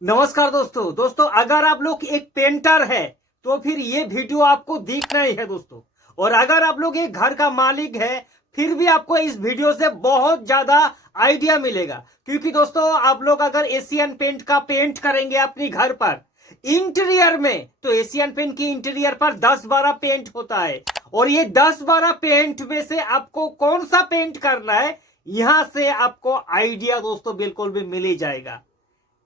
नमस्कार दोस्तों अगर आप लोग एक पेंटर है तो फिर ये वीडियो आपको देखना ही है दोस्तों। और अगर आप लोग एक घर का मालिक है फिर भी आपको इस वीडियो से बहुत ज्यादा आइडिया मिलेगा, क्योंकि दोस्तों आप लोग अगर एशियन पेंट का पेंट करेंगे अपने घर पर इंटीरियर में, तो एशियन पेंट की इंटीरियर पर 10-12 पेंट होता है। और ये 10-12 पेंट में से आपको कौन सा पेंट करना है, यहां से आपको आइडिया दोस्तों बिल्कुल भी मिल ही जाएगा।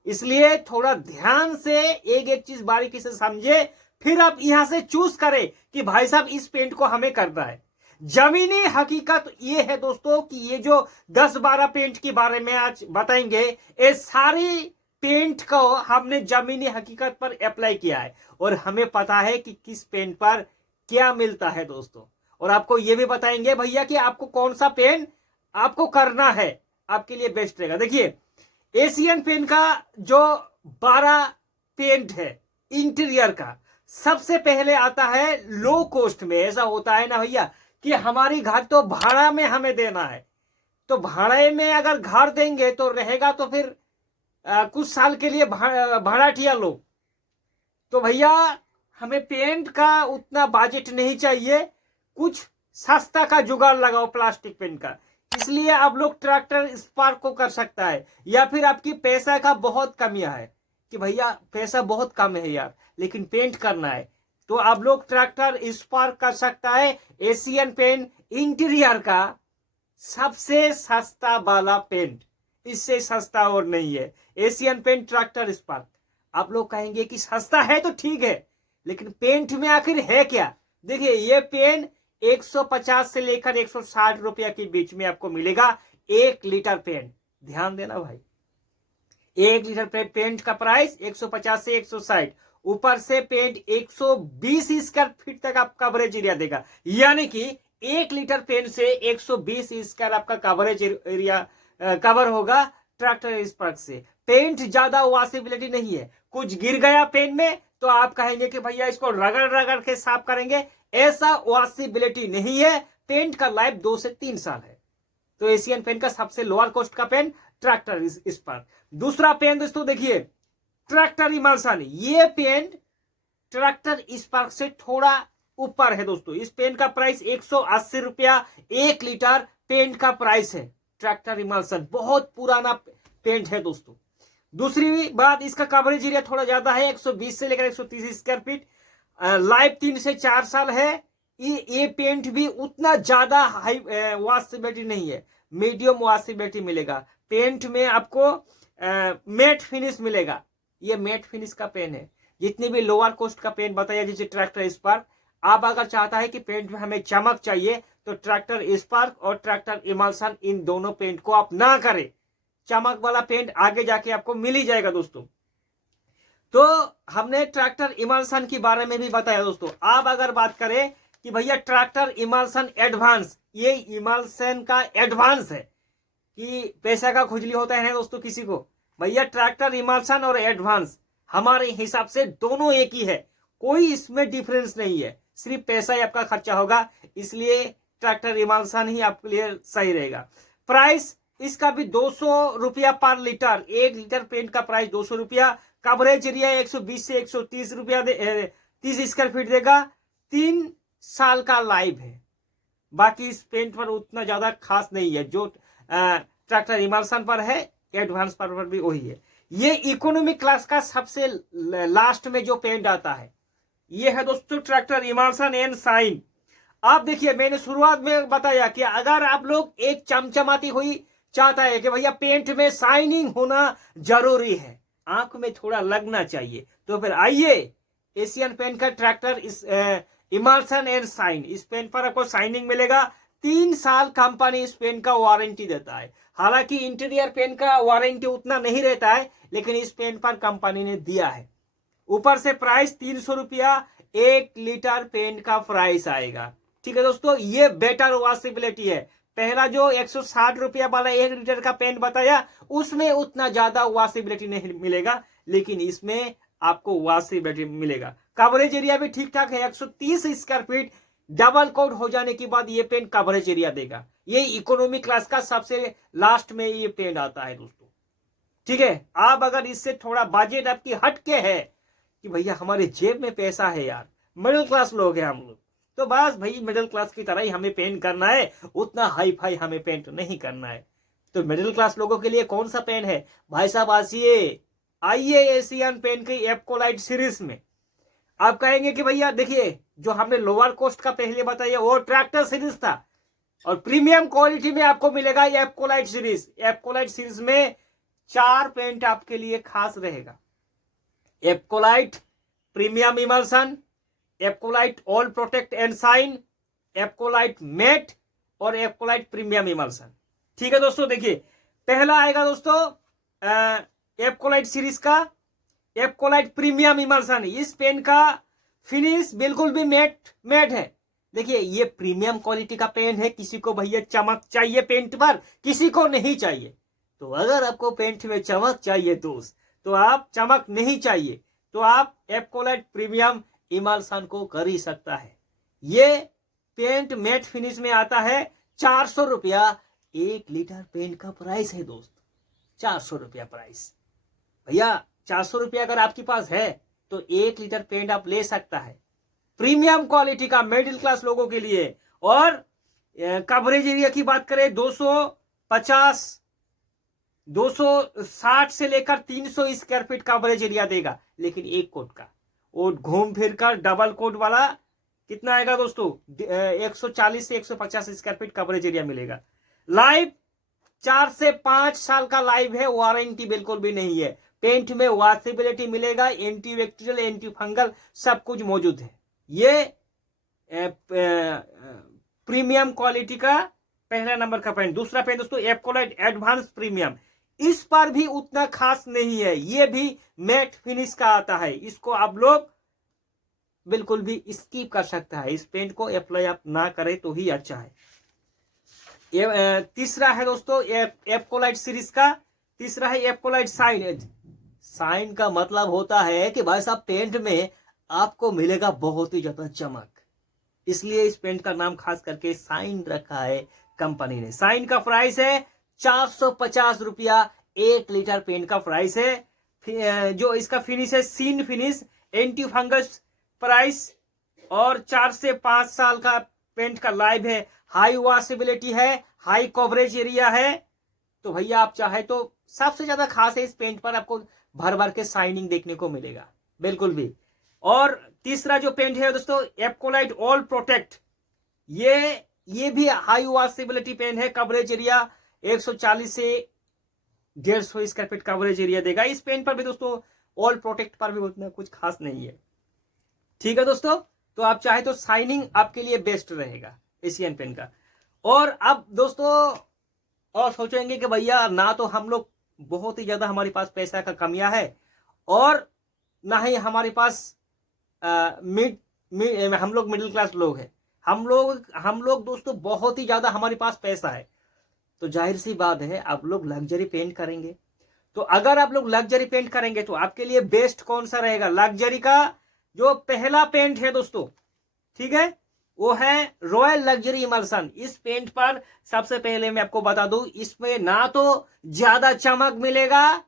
इसलिए थोड़ा ध्यान से एक एक चीज बारीकी से समझे, फिर आप यहां से चूज करें कि भाई साहब इस पेंट को हमें करना है। जमीनी हकीकत ये है दोस्तों कि ये जो 10-12 पेंट के बारे में आज बताएंगे, ये सारी पेंट को हमने जमीनी हकीकत पर अप्लाई किया है और हमें पता है कि किस पेंट पर क्या मिलता है दोस्तों। और आपको ये भी बताएंगे भैया कि आपको कौन सा पेंट आपको करना है, आपके लिए बेस्ट रहेगा। देखिए, एशियन पेंट का जो 12 पेंट है इंटीरियर का, सबसे पहले आता है लो कॉस्ट में। ऐसा होता है ना भैया कि हमारी घर तो भाड़ा में हमें देना है, तो भाड़े में अगर घर देंगे तो रहेगा तो फिर कुछ साल के लिए भाड़ाटिया लोग, तो भैया हमें पेंट का उतना बजट नहीं चाहिए, कुछ सस्ता का जुगाड़ लगाओ प्लास्टिक पेंट का। इसलिए आप लोग ट्रैक्टर स्पार्क को कर सकता है, या फिर आपकी पैसा का बहुत कमियां है कि भैया पैसा बहुत कम है यार लेकिन पेंट करना है, तो आप लोग ट्रैक्टर स्पार्क कर सकता है। एशियन पेंट इंटीरियर का सबसे सस्ता वाला पेंट, इससे सस्ता और नहीं है एशियन पेंट ट्रैक्टर स्पार्क। आप लोग कहेंगे कि सस्ता है तो ठीक है, लेकिन पेंट में आखिर है क्या। देखिए, ये पेन 150 से लेकर 160 रुपया के बीच में आपको मिलेगा। 1 लीटर पेंट, ध्यान देना भाई, 1 लीटर पेंट का प्राइस 150 से 160। ऊपर से पेंट 120 स्क्वायर फीट तक आपका कवरेज एरिया देगा, यानी कि 1 लीटर पेंट से 120 स्क्वायर आपका कवरेज एरिया कवर होगा ट्रैक्टर स्पार्क से। पेंट ज्यादा वॉशेबिलिटी नहीं है, कुछ गिर गया पेन में तो आप कहेंगे कि भैया इसको रगड़ रगड़ के साफ करेंगे, ऐसा वॉशेबिलिटी नहीं है। पेंट का लाइफ 2 से 3 साल है। तो एशियन पेन का सबसे लोअर कॉस्ट का पेन ट्रैक्टर स्पार्क। दूसरा पेन दोस्तों देखिए, ट्रैक्टर इमल्सन। ये पेन ट्रैक्टर स्पार्क से थोड़ा ऊपर है दोस्तों। इस पेन का प्राइस 180 रुपया 1 लीटर पेंट का प्राइस है। ट्रैक्टर इमल्सन बहुत पुराना पेंट है दोस्तों। दूसरी बात, इसका कवरेज एरिया थोड़ा ज्यादा है, 120 से लेकर 130 स्क्वायर फीट। लाइफ 3 से 4 साल है। ये पेंट भी उतना ज्यादा हाई वॉशेबिलिटी नहीं है, मीडियम वॉशेबिलिटी मिलेगा। पेंट में आपको मैट फिनिश मिलेगा, ये मैट फिनिश का पेन है। जितनी भी लोअर कॉस्ट का पेन बताया जैसे ट्रैक्टर स्पार्क, आप अगर चाहता है कि पेंट में हमें चमक चाहिए तो ट्रैक्टर स्पार्क और ट्रैक्टर इमल्सन, इन दोनों पेंट को आप ना करें। चमक वाला पेंट आगे जाके आपको मिल ही जाएगा दोस्तों। तो हमने ट्रैक्टर इमल्सन के बारे में भी बताया दोस्तों। आप अगर बात करें कि भैया ट्रैक्टर इमल्सन एडवांस, ये इमल्सन का एडवांस है कि पैसा का खुजली होता है ना दोस्तों किसी को। भैया ट्रैक्टर इमल्सन और एडवांस हमारे हिसाब से दोनों एक ही है, कोई इसमें डिफरेंस नहीं है, सिर्फ पैसा ही आपका खर्चा होगा। इसलिए ट्रैक्टर इमल्सन ही आपके लिए सही रहेगा। प्राइस इसका भी 200 रुपया पर लीटर, 1 लीटर पेंट का प्राइस 200 रुपया। कवरेज एरिया 120 से 130 रुपया 30 स्क्वायर फीट देगा। 3 साल का लाइफ है। बाकी इस पेंट पर उतना ज्यादा खास नहीं है, जो ट्रैक्टर इमल्सन पर है एडवांस पर भी वही है। ये इकोनॉमिक क्लास का सबसे लास्ट में जो पेंट आता है ये है दोस्तों ट्रैक्टर इमल्सन एंड शाइन। आप देखिए, मैंने शुरुआत में बताया कि अगर आप लोग एक चमचमाती हुई चाहता है कि भैया पेंट में शाइनिंग होना जरूरी है, आंख में थोड़ा लगना चाहिए, तो फिर आइए एशियन पेंट का ट्रैक्टर इमल्सन एंड शाइन। इस पेन पर आपको शाइनिंग मिलेगा। 3 साल कंपनी इस पेन का वारंटी देता है। हालांकि इंटीरियर पेन का वारंटी उतना नहीं रहता है, लेकिन इस पेन पर कंपनी ने दिया है। ऊपर से प्राइस 300 रुपया 1 लीटर पेंट का प्राइस आएगा। ठीक है दोस्तों, ये बेटर वॉशेबिलिटी है। पहला जो 160 रुपया वाला 1 लीटर का पेंट बताया उसमें उतना ज्यादा वॉशेबिलिटी नहीं मिलेगा, लेकिन इसमें आपको वॉशेबिलिटी मिलेगा। कवरेज एरिया भी ठीक ठाक है, 130 स्क्वायर फीट। डबल कोट हो जाने के बाद ये पेंट कवरेज एरिया देगा। ये इकोनॉमी क्लास का सबसे लास्ट में ये पेंट आता है दोस्तों। ठीक है, आप अगर इससे थोड़ा बजट आपकी हटके है कि भैया हमारे जेब में पैसा है यार, मिडिल क्लास लोग हैं हम लोग, तो बस भाई मिडिल क्लास की तरह ही हमें पेंट करना है, उतना हाई फाई हमें पेंट नहीं करना है। तो मिडिल क्लास लोगों के लिए कौन सा पेन है भाई साहब, आइए एशियन पेन की एप्कोलाइट सीरीज में। आप कहेंगे कि भैया देखिए, जो हमने लोअर कॉस्ट का पहले बताया वो ट्रैक्टर सीरीज था, और प्रीमियम क्वालिटी में आपको मिलेगा एप्कोलाइट सीरीज। एप्कोलाइट सीरीज में 4 पेंट आपके लिए खास रहेगा। Apcolite premium emulsion, Apcolite all protect and shine, Apcolite matt और एप्कोलाइट प्रीमियम इमल्सन। ठीक है दोस्तों, देखिए पहला आएगा दोस्तों एप्कोलाइट सीरीज का एप्कोलाइट प्रीमियम इमल्सन। इस पेन का फिनिश बिल्कुल भी मैट है। देखिए ये प्रीमियम क्वालिटी का पेन है, किसी को भैया चमक चाहिए पेंट पर, किसी को नहीं चाहिए। तो अगर आपको पेंट में चमक चाहिए दोस्त, तो आप चमक नहीं चाहिए तो आप एप्कोलाइट प्रीमियम इमल्सन को कर ही सकता है। ये पेंट मैट फिनिश में आता है। 400 रुपया 1 लीटर पेंट का प्राइस है दोस्त, 400 रुपया प्राइस। भैया 400 रुपया अगर आपके पास है तो 1 लीटर पेंट आप ले सकता है, प्रीमियम क्वालिटी का, मिडिल क्लास लोगों के लिए। और कवरेज एरिया की बात करें 260 से लेकर 300 स्क्वायर फीट कवरेज एरिया देगा, लेकिन एक कोट का। और घूम फिर कर डबल कोट वाला कितना आएगा दोस्तों, 140 से 150 स्क्वायर फीट कवरेज एरिया मिलेगा। लाइव 4 से 5 साल का लाइव है, वारंटी बिल्कुल भी नहीं है। पेंट में वॉशेबिलिटी मिलेगा, एंटी बैक्टीरियल एंटी फंगल सब कुछ मौजूद है। ये प्रीमियम क्वालिटी का पहला नंबर का पेन। दूसरा पेन दोस्तों एप्कोलाइट एडवांस प्रीमियम, इस पर भी उतना खास नहीं है, ये भी मैट फिनिश का आता है। इसको आप लोग बिल्कुल भी स्किप कर सकता है, इस पेंट को अप्लाई आप ना करें तो ही अच्छा है। तीसरा है दोस्तों एप्कोलाइट सीरीज का, तीसरा है एप्कोलाइट शाइन। शाइन का मतलब होता है कि भाई साहब पेंट में आपको मिलेगा बहुत ही ज्यादा चमक, इसलिए इस पेंट का नाम खास करके शाइन रखा है कंपनी ने। शाइन का प्राइस है 450 रुपया 1 लीटर पेंट का प्राइस है। जो इसका फिनिश है sheen finish, anti fungus price, और 4 से 5 साल का पेंट का लाइफ है। हाई वॉशेबिलिटी है, हाई कवरेज एरिया है। तो भैया आप चाहे तो सबसे ज्यादा खास है, इस पेंट पर आपको भर भर के शाइनिंग देखने को मिलेगा बिल्कुल भी। और तीसरा जो पेंट है दोस्तों एप्कोलाइट ऑल प्रोटेक्ट, ये भी हाई वॉशेबिलिटी पेन है। कवरेज एरिया 140 से 150 स्क्वायर फीट कवरेज एरिया देगा। इस पेन पर भी दोस्तों ऑल प्रोटेक्ट पर भी उतना कुछ खास नहीं है। ठीक है दोस्तों, तो आप चाहे तो शाइनिंग आपके लिए बेस्ट रहेगा एशियन पेन का। और अब दोस्तों और सोचेंगे कि भैया ना तो हम लोग बहुत ही ज्यादा हमारे पास पैसा का कमियां है, और ना ही हमारे पास हम लोग मिडिल क्लास लोग हैं। हम लोग दोस्तों बहुत ही ज्यादा हमारे पास पैसा है, तो जाहिर सी बात है आप लोग लग्जरी पेंट करेंगे। तो अगर आप लोग लग्जरी पेंट करेंगे तो आपके लिए बेस्ट कौन सा रहेगा, लग्जरी का जो पहला पेंट है दोस्तों, ठीक है, वो है रॉयल लग्जरी इमल्सन। इस पेंट पर सबसे पहले मैं आपको बता दूं, इसमें ना तो ज्यादा चमक मिलेगा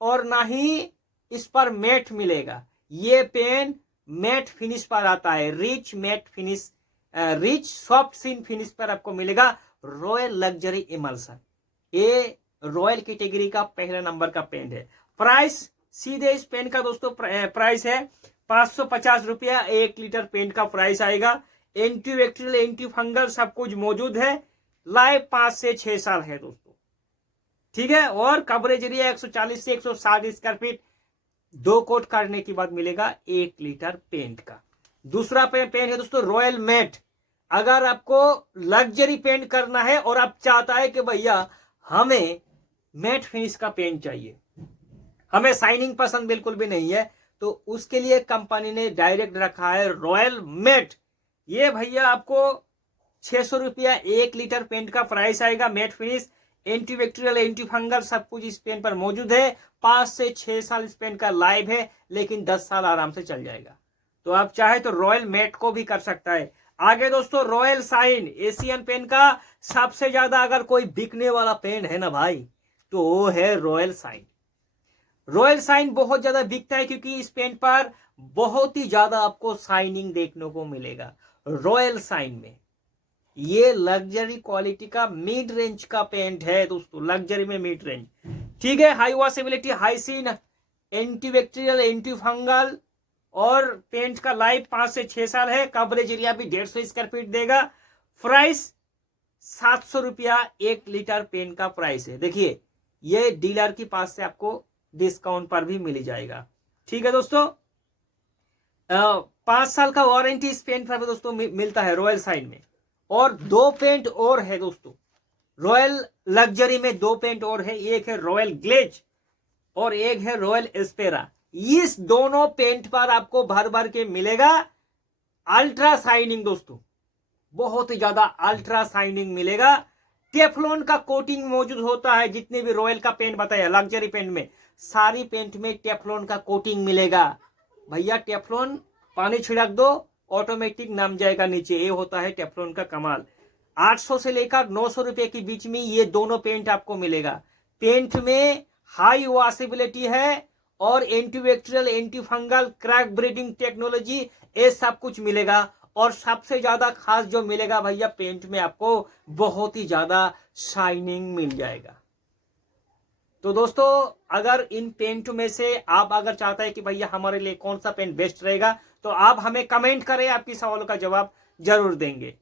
और ना ही इस पर मैट मिलेगा। ये पेन मैट फिनिश पर आता है, rich matt finish, rich soft sheen finish पर आपको मिलेगा रॉयल लग्जरी इमल्सन। ये रॉयल कैटेगरी का पहला नंबर का पेन है। प्राइस सीधे इस पेन का दोस्तों प्राइस है 550 रुपया 1 लीटर पेंट का प्राइस आएगा। एंटी बैक्टीरियल एंटी फंगल सब कुछ मौजूद है। लाइफ 5 से 6 साल है दोस्तों, ठीक है। और कवरेज एरिया 140 से 160 स्क्वायर फीट 2 कोट करने के बाद मिलेगा 1 लीटर पेंट का। दूसरा पेन है दोस्तों रॉयल मैट। अगर आपको लग्जरी पेंट करना है और आप चाहता है कि भैया हमें मैट फिनिश का पेंट चाहिए, हमें शाइनिंग पसंद बिल्कुल भी नहीं है, तो उसके लिए कंपनी ने डायरेक्ट रखा है रॉयल मैट। ये भैया आपको 600 रुपया 1 लीटर पेंट का प्राइस आएगा। Matte finish, anti bacterial anti fungal सब कुछ इस पेन पर मौजूद है। 5 से 6 साल इस पेन का लाइफ है, लेकिन 10 साल आराम से चल जाएगा। तो आप चाहे तो रॉयल मैट को भी कर सकता है। आगे दोस्तों रॉयल शाइन, एशियन पेन का सबसे ज्यादा अगर कोई बिकने वाला पेन है ना भाई, तो वो है रॉयल शाइन। रॉयल शाइन बहुत ज्यादा बिकता है क्योंकि इस पेंट पर बहुत ही ज्यादा आपको शाइनिंग देखने को मिलेगा। रॉयल शाइन में ये लग्जरी क्वालिटी का मिड रेंज का पेंट है दोस्तों, लग्जरी में मिड रेंज। ठीक है, high washability, hygiene, antibacterial, anti fungal, और पेंट का लाइफ 5 से 6 साल है। कवरेज एरिया भी 150 स्क्वायर फीट देगा। प्राइस 700 रुपया 1 लीटर पेंट का प्राइस है। देखिए ये डीलर के पास से आपको डिस्काउंट पर भी मिल जाएगा। ठीक है दोस्तों, 5 साल का वारंटी इस पेंट पर भी दोस्तों मिलता है रॉयल शाइन में। और 2 पेंट और है दोस्तों, रॉयल लग्जरी में 2 पेंट और है, एक है रॉयल ग्लेज और एक है रॉयल एस्पेरा। इस दोनों पेंट पर आपको भर भर के मिलेगा अल्ट्रा शाइनिंग दोस्तों, बहुत ही ज्यादा अल्ट्रा शाइनिंग मिलेगा। टेफ्लॉन का कोटिंग मौजूद होता है। जितने भी रॉयल का पेंट बताया लग्जरी पेंट में, सारी पेंट में टेफ्लॉन का कोटिंग मिलेगा। भैया टेफ्लॉन पानी छिड़क दो ऑटोमेटिक नम जाएगा नीचे, ये होता है टेफ्लॉन का कमाल। 800 से लेकर 900 रुपए के बीच में ये दोनों पेंट आपको मिलेगा। पेंट में हाई वॉशेबिलिटी है और antibacterial, anti fungal, crack breeding technology, ये सब कुछ मिलेगा। और सबसे ज्यादा खास जो मिलेगा भैया, पेंट में आपको बहुत ही ज्यादा शाइनिंग मिल जाएगा। तो दोस्तों अगर इन पेंट में से आप अगर चाहते हैं कि भैया हमारे लिए कौन सा पेंट बेस्ट रहेगा, तो आप हमें कमेंट करें, आपकी सवालों का जवाब जरूर देंगे।